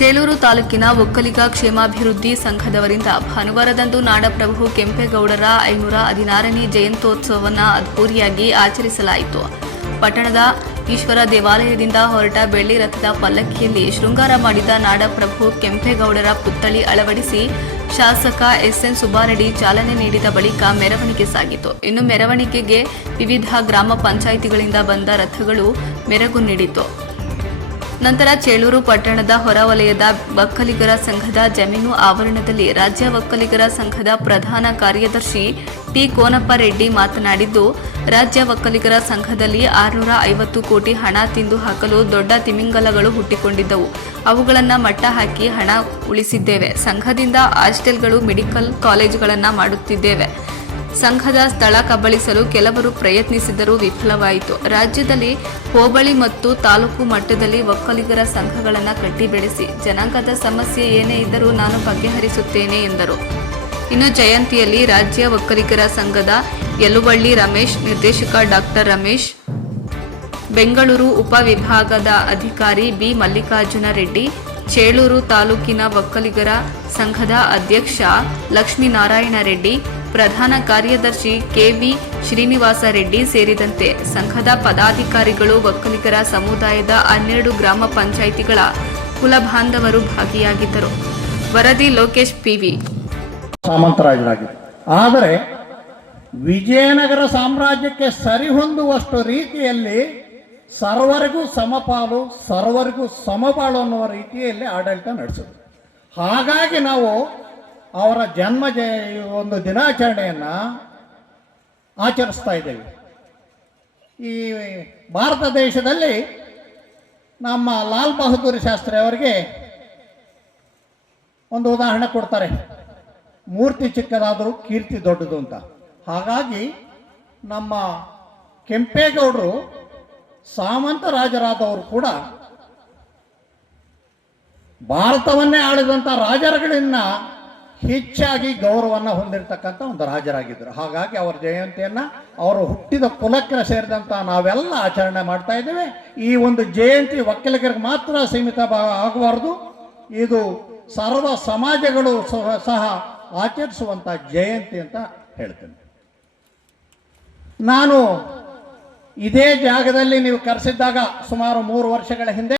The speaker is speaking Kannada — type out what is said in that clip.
ಚೇಳೂರು ತಾಲೂಕಿನ ಒಕ್ಕಲಿಗ ಕ್ಷೇಮಾಭಿವೃದ್ಧಿ ಸಂಘದವರಿಂದ ಭಾನುವಾರದಂದು ನಾಡಪ್ರಭು ಕೆಂಪೇಗೌಡರ ಐನೂರ ಹದಿನಾರನೇ ಜಯಂತ್ಯೋತ್ಸವವನ್ನು ಅದ್ಧೂರಿಯಾಗಿ ಆಚರಿಸಲಾಯಿತು. ಪಟ್ಟಣದ ಈಶ್ವರ ದೇವಾಲಯದಿಂದ ಹೊರಟ ಬೆಳ್ಳಿ ರಥದ ಪಲ್ಲಕ್ಕಿಯಲ್ಲಿ ಶೃಂಗಾರ ಮಾಡಿದ ನಾಡಪ್ರಭು ಕೆಂಪೇಗೌಡರ ಪುತ್ಥಳಿ ಅಳವಡಿಸಿ ಶಾಸಕ ಎಸ್ಎನ್ ಸುಬ್ಬಾರೆಡ್ಡಿ ಚಾಲನೆ ನೀಡಿದ ಬಳಿಕ ಮೆರವಣಿಗೆ ಸಾಗಿತು. ಇನ್ನು ಮೆರವಣಿಗೆಗೆ ವಿವಿಧ ಗ್ರಾಮ ಪಂಚಾಯಿತಿಗಳಿಂದ ಬಂದ ರಥಗಳು ಮೆರಗು ನೀಡಿತು. ನಂತರ ಚೇಳೂರು ಪಟ್ಟಣದ ಹೊರವಲಯದ ಒಕ್ಕಲಿಗರ ಸಂಘದ ಜಮೀನು ಆವರಣದಲ್ಲಿ ರಾಜ್ಯ ಒಕ್ಕಲಿಗರ ಸಂಘದ ಪ್ರಧಾನ ಕಾರ್ಯದರ್ಶಿ ಟಿ ಕೋನಪ್ಪ ರೆಡ್ಡಿ ಮಾತನಾಡಿದ್ದು, ರಾಜ್ಯ ಒಕ್ಕಲಿಗರ ಸಂಘದಲ್ಲಿ ಆರುನೂರ ಐವತ್ತು ಕೋಟಿ ಹಣ ತಿಂದು ಹಾಕಲು ದೊಡ್ಡ ತಿಮಿಂಗಲಗಳು ಹುಟ್ಟಿಕೊಂಡಿದ್ದವು. ಅವುಗಳನ್ನು ಮಟ್ಟ ಹಾಕಿ ಹಣ ಉಳಿಸಿದ್ದೇವೆ. ಸಂಘದಿಂದ ಹಾಸ್ಟೆಲ್ಗಳು, ಮೆಡಿಕಲ್ ಕಾಲೇಜುಗಳನ್ನು ಮಾಡುತ್ತಿದ್ದೇವೆ. ಸಂಘದ ಸ್ಥಳ ಕಬಳಿಸಲು ಕೆಲವರು ಪ್ರಯತ್ನಿಸಿದರೂ ವಿಫಲವಾಯಿತು. ರಾಜ್ಯದಲ್ಲಿ ಹೋಬಳಿ ಮತ್ತು ತಾಲೂಕು ಮಟ್ಟದಲ್ಲಿ ಒಕ್ಕಲಿಗರ ಸಂಘಗಳನ್ನು ಕಟ್ಟಿ ಬೆಳೆಸಿ ಜನಾಂಗದ ಸಮಸ್ಯೆ ಏನೇ ಇದ್ದರೂ ನಾನು ಬಗೆಹರಿಸುತ್ತೇನೆ, ಎಂದರು. ಇನ್ನು ಜಯಂತಿಯಲ್ಲಿ ರಾಜ್ಯ ಒಕ್ಕಲಿಗರ ಸಂಘದ ಯಲುವಳ್ಳಿ ರಮೇಶ್, ನಿರ್ದೇಶಕ ಡಾಕ್ಟರ್ ರಮೇಶ್, ಬೆಂಗಳೂರು ಉಪವಿಭಾಗದ ಅಧಿಕಾರಿ ಬಿ ಮಲ್ಲಿಕಾರ್ಜುನ ರೆಡ್ಡಿ, ಚೇಳೂರು ತಾಲೂಕಿನ ಒಕ್ಕಲಿಗರ ಸಂಘದ ಅಧ್ಯಕ್ಷ ಲಕ್ಷ್ಮೀನಾರಾಯಣ ರೆಡ್ಡಿ ಪ್ರಧಾನ ಕಾರ್ಯದರ್ಶಿ ಕೆವಿ ಶ್ರೀನಿವಾಸ ರೆಡ್ಡಿ ಸೇರಿದಂತೆ ಸಂಘದ ಪದಾಧಿಕಾರಿಗಳು ಒಕ್ಕಲಿಗರ ಸಮುದಾಯದ ಹನ್ನೆರಡು ಗ್ರಾಮ ಪಂಚಾಯಿತಿಗಳ ಕುಲಬಾಂಧವರು ಭಾಗಿಯಾಗಿದ್ದರು. ವರದಿ ಲೋಕೇಶ್, ಪಿವಿ. ಆದರೆ ವಿಜಯನಗರ ಸಾಮ್ರಾಜ್ಯಕ್ಕೆ ಸರಿಹೊಂದುವಷ್ಟು ರೀತಿಯಲ್ಲಿ ಸರ್ವರಿಗೂ ಸಮಪಾಲು ಸರ್ವರಿಗೂ ಸಮಪಾಲು ಅನ್ನುವ ರೀತಿಯಲ್ಲಿ ಆಡಳಿತ ನಡೆಸಿದ್ರು. ಹಾಗಾಗಿ ನಾವು ಅವರ ಜನ್ಮ ಒಂದು ದಿನಾಚರಣೆಯನ್ನು ಆಚರಿಸ್ತಾ ಇದ್ದೇವೆ. ಈ ಭಾರತ ದೇಶದಲ್ಲಿ ನಮ್ಮ ಲಾಲ್ ಬಹದ್ದೂರ್ ಶಾಸ್ತ್ರಿ ಅವರಿಗೆ ಒಂದು ಉದಾಹರಣೆ ಕೊಡ್ತಾರೆ. ಮೂರ್ತಿ ಚಿಕ್ಕದಾದರೂ ಕೀರ್ತಿ ದೊಡ್ಡದು ಅಂತ. ಹಾಗಾಗಿ ನಮ್ಮ ಕೆಂಪೇಗೌಡರು ಸಾಮಂತ ರಾಜರಾದವರು ಕೂಡ ಭಾರತವನ್ನೇ ಆಳಿದಂಥ ರಾಜರುಗಳಿಂದ ಹೆಚ್ಚಾಗಿ ಗೌರವವನ್ನು ಹೊಂದಿರತಕ್ಕಂಥ ಒಂದು ರಾಜರಾಗಿದ್ದರು. ಹಾಗಾಗಿ ಅವರ ಜಯಂತಿಯನ್ನು ಅವರು ಹುಟ್ಟಿದ ಕುಲಕ್ಕೆ ಸೇರಿದಂಥ ನಾವೆಲ್ಲ ಆಚರಣೆ ಮಾಡ್ತಾ ಇದ್ದೇವೆ. ಈ ಒಂದು ಜಯಂತಿ ಒಕ್ಕಲಿಗರಿಗೆ ಮಾತ್ರ ಸೀಮಿತ ಆಗಬಾರ್ದು. ಇದು ಸರ್ವ ಸಮಾಜಗಳು ಸಹ ಆಚರಿಸುವಂಥ ಜಯಂತಿ ಅಂತ ಹೇಳ್ತೇನೆ. ನಾನು ಇದೇ ಜಾಗದಲ್ಲಿ ನೀವು ಕರೆಸಿದ್ದಾಗ ಸುಮಾರು ಮೂರು ವರ್ಷಗಳ ಹಿಂದೆ